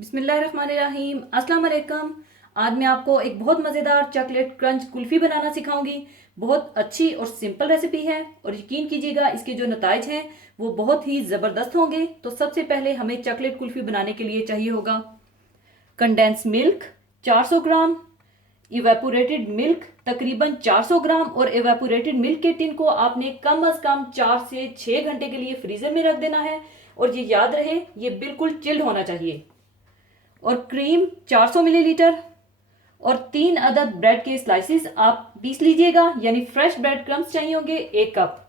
बिस्मिल्लाहिर्रहमानिर्रहीम। अस्सलाम वालेकुम। आज मैं आपको एक बहुत मज़ेदार चॉकलेट क्रंच कुल्फ़ी बनाना सिखाऊंगी। बहुत अच्छी और सिंपल रेसिपी है और यकीन कीजिएगा इसके जो नताइज हैं वो बहुत ही ज़बरदस्त होंगे। तो सबसे पहले हमें चॉकलेट कुल्फ़ी बनाने के लिए चाहिए होगा कंडेंस मिल्क 400 ग्राम, इवेपोरेटेड मिल्क तकरीबन 400 ग्राम। और इवेपोरेटेड मिल्क के टिन को आपने कम अज़ कम 4 से 6 घंटे के लिए फ्रीज़र में रख देना है और ये याद रहे ये बिल्कुल चिल्ड होना चाहिए। और क्रीम 400 मिलीलीटर और 3 अदद ब्रेड के स्लाइसिस आप पीस लीजिएगा, यानी फ्रेश ब्रेड क्रम्स चाहिए होंगे 1 कप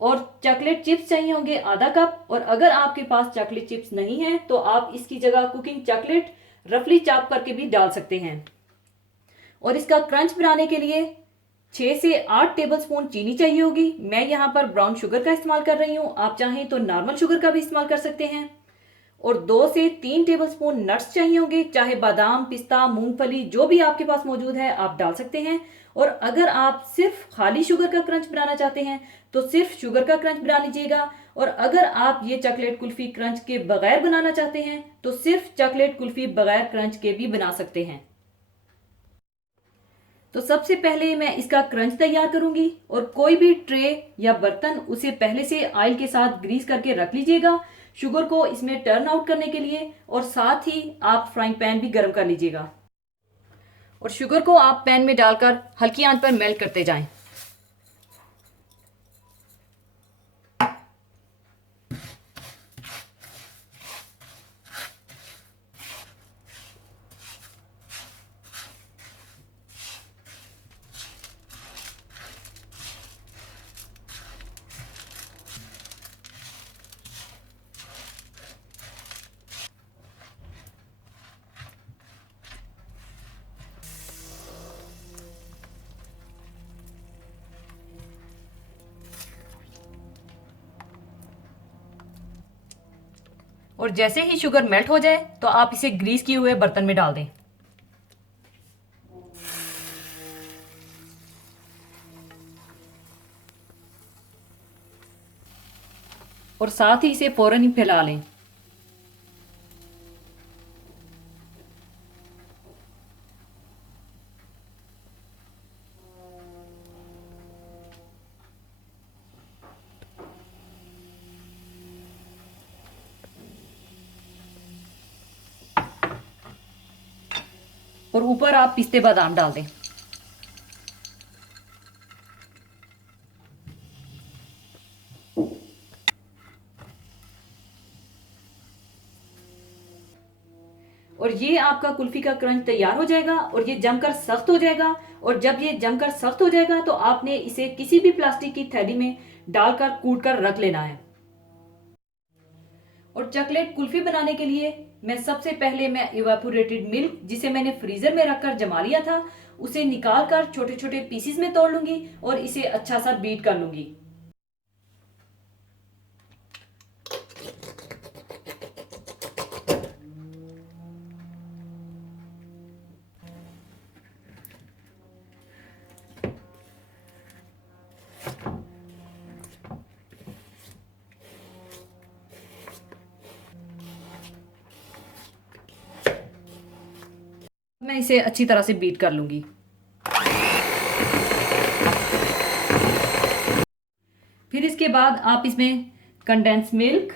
और चॉकलेट चिप्स चाहिए होंगे आधा कप। और अगर आपके पास चॉकलेट चिप्स नहीं है तो आप इसकी जगह कुकिंग चॉकलेट रफली चॉप करके भी डाल सकते हैं। और इसका क्रंच बनाने के लिए 6 से 8 टेबलस्पून चीनी चाहिए होगी। मैं यहाँ पर ब्राउन शुगर का इस्तेमाल कर रही हूँ, आप चाहें तो नॉर्मल शुगर का भी इस्तेमाल कर सकते हैं। और 2 से 3 टेबलस्पून नट्स चाहिए होंगे, चाहे बादाम, पिस्ता, मूंगफली जो भी आपके पास मौजूद है आप डाल सकते हैं। और अगर आप सिर्फ खाली शुगर का क्रंच बनाना चाहते हैं तो सिर्फ शुगर का क्रंच बना लीजिएगा। और अगर आप ये चॉकलेट कुल्फी क्रंच के बगैर बनाना चाहते हैं तो सिर्फ चॉकलेट कुल्फी बगैर क्रंच के भी बना सकते हैं। तो सबसे पहले मैं इसका क्रंच तैयार करूंगी और कोई भी ट्रे या बर्तन उसे पहले से ऑयल के साथ ग्रीस करके रख लीजिएगा शुगर को इसमें टर्न आउट करने के लिए। और साथ ही आप फ्राइंग पैन भी गर्म कर लीजिएगा और शुगर को आप पैन में डालकर हल्की आंच पर मेल्ट करते जाएं। और जैसे ही शुगर मेल्ट हो जाए तो आप इसे ग्रीस किए हुए बर्तन में डाल दें। और साथ ही इसे फौरन ही फैला लें। और ऊपर आप पिस्ते बादाम डाल दें। और ये आपका कुल्फी का क्रंच तैयार हो जाएगा और ये जमकर सख्त हो जाएगा। और जब ये जमकर सख्त हो जाएगा तो आपने इसे किसी भी प्लास्टिक की थैली में डालकर कूट कर रख लेना है। और चॉकलेट कुल्फी बनाने के लिए मैं इवेपोरेटेड मिल्क जिसे मैंने फ्रीजर में रखकर जमा लिया था उसे निकाल कर छोटे छोटे पीसीज में तोड़ लूंगी और इसे अच्छा सा बीट कर लूंगी। मैं इसे अच्छी तरह से बीट कर लूंगी। फिर इसके बाद आप इसमें condense milk,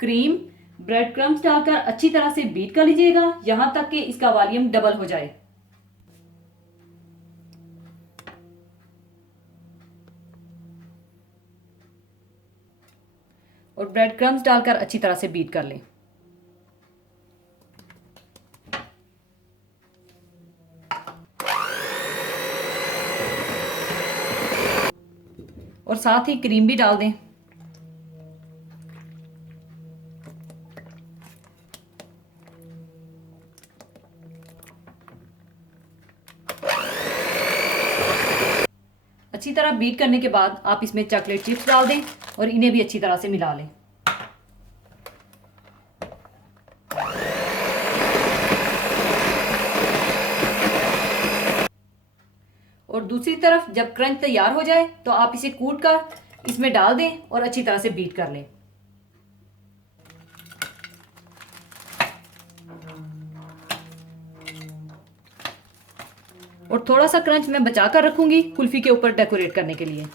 cream, bread crumbs डालकर अच्छी तरह से बीट कर लीजिएगा यहां तक कि इसका वॉल्यूम डबल हो जाए। और ब्रेड क्रम्स डालकर अच्छी तरह से बीट कर लें। और साथ ही क्रीम भी डाल दें। अच्छी तरह बीट करने के बाद आप इसमें चॉकलेट चिप्स डाल दें और इन्हें भी अच्छी तरह से मिला लें। और दूसरी तरफ जब क्रंच तैयार हो जाए तो आप इसे कूट कर इसमें डाल दें और अच्छी तरह से बीट कर लें। और थोड़ा सा क्रंच मैं बचा कर रखूंगी कुल्फी के ऊपर डेकोरेट करने के लिए।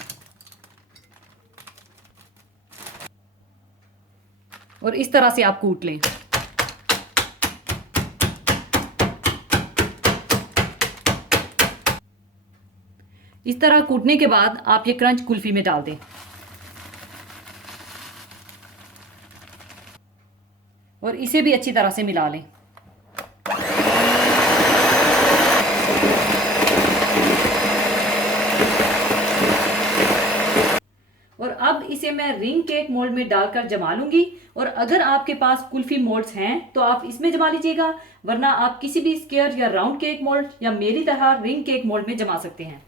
और इस तरह से आप कूट लें। इस तरह कूटने के बाद आप ये क्रंच कुल्फी में डाल दें और इसे भी अच्छी तरह से मिला लें। और अब इसे मैं रिंग केक मोल्ड में डालकर जमा लूंगी। और अगर आपके पास कुल्फी मोल्ड्स हैं तो आप इसमें जमा लीजिएगा, वरना आप किसी भी स्क्वायर या राउंड केक मोल्ड या मेरी तरह रिंग केक मोल्ड में जमा सकते हैं।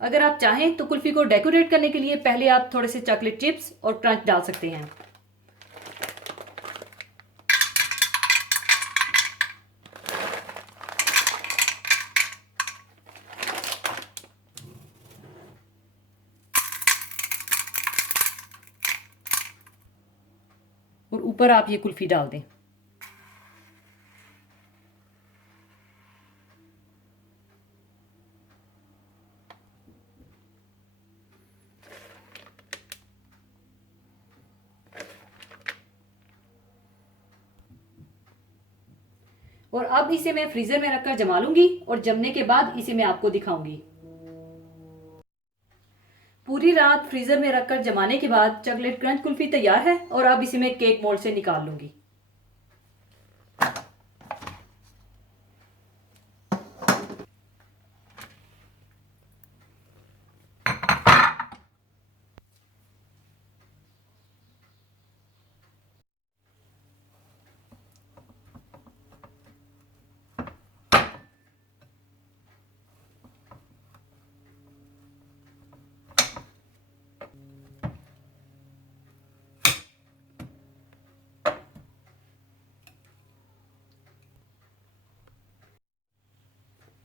अगर आप चाहें तो कुल्फी को डेकोरेट करने के लिए पहले आप थोड़े से चॉकलेट चिप्स और क्रंच डाल सकते हैं। और ऊपर आप ये कुल्फी डाल दें। और अब इसे मैं फ्रीजर में रखकर जमा लूंगी और जमने के बाद इसे मैं आपको दिखाऊंगी। पूरी रात फ्रीजर में रखकर जमाने के बाद चॉकलेट क्रंच कुल्फी तैयार है और अब इसे मैं केक मोल्ड से निकाल लूंगी।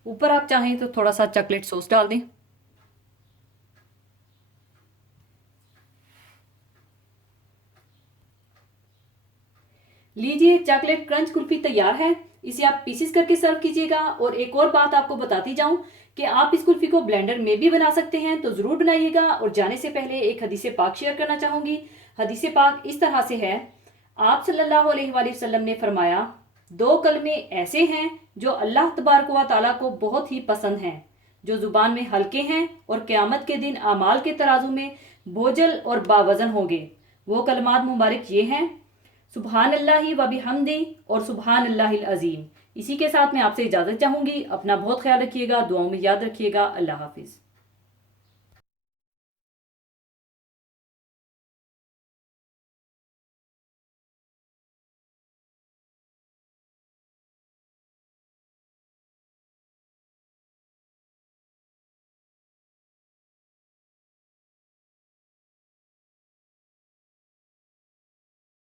ऊपर आप चाहें तो थोड़ा सा चॉकलेट सॉस डाल दें। लीजिए, चॉकलेट क्रंच कुल्फी तैयार है। इसे आप पीसेस करके सर्व कीजिएगा। और एक और बात आपको बताती जाऊं कि आप इस कुल्फी को ब्लेंडर में भी बना सकते हैं, तो ज़रूर बनाइएगा। और जाने से पहले एक हदीस पाक शेयर करना चाहूँगी। हदीस पाक इस तरह से है, आप सल्लल्लाहु अलैहि वसल्लम ने फरमाया, 2 कलमे ऐसे हैं जो अल्लाह तबारक व तआला को बहुत ही पसंद हैं, जो ज़ुबान में हल्के हैं और क़यामत के दिन आमाल के तराजू में बोझल और बावज़न होंगे। वो कलमात मुबारक ये हैं, सुबहान अल्लाहि व बिहम्दी और सुबहान अल्लाहिल अज़ीम। इसी के साथ मैं आपसे इजाज़त चाहूँगी। अपना बहुत ख्याल रखिएगा, दुआओं में याद रखिएगा। अल्लाह हाफिज़।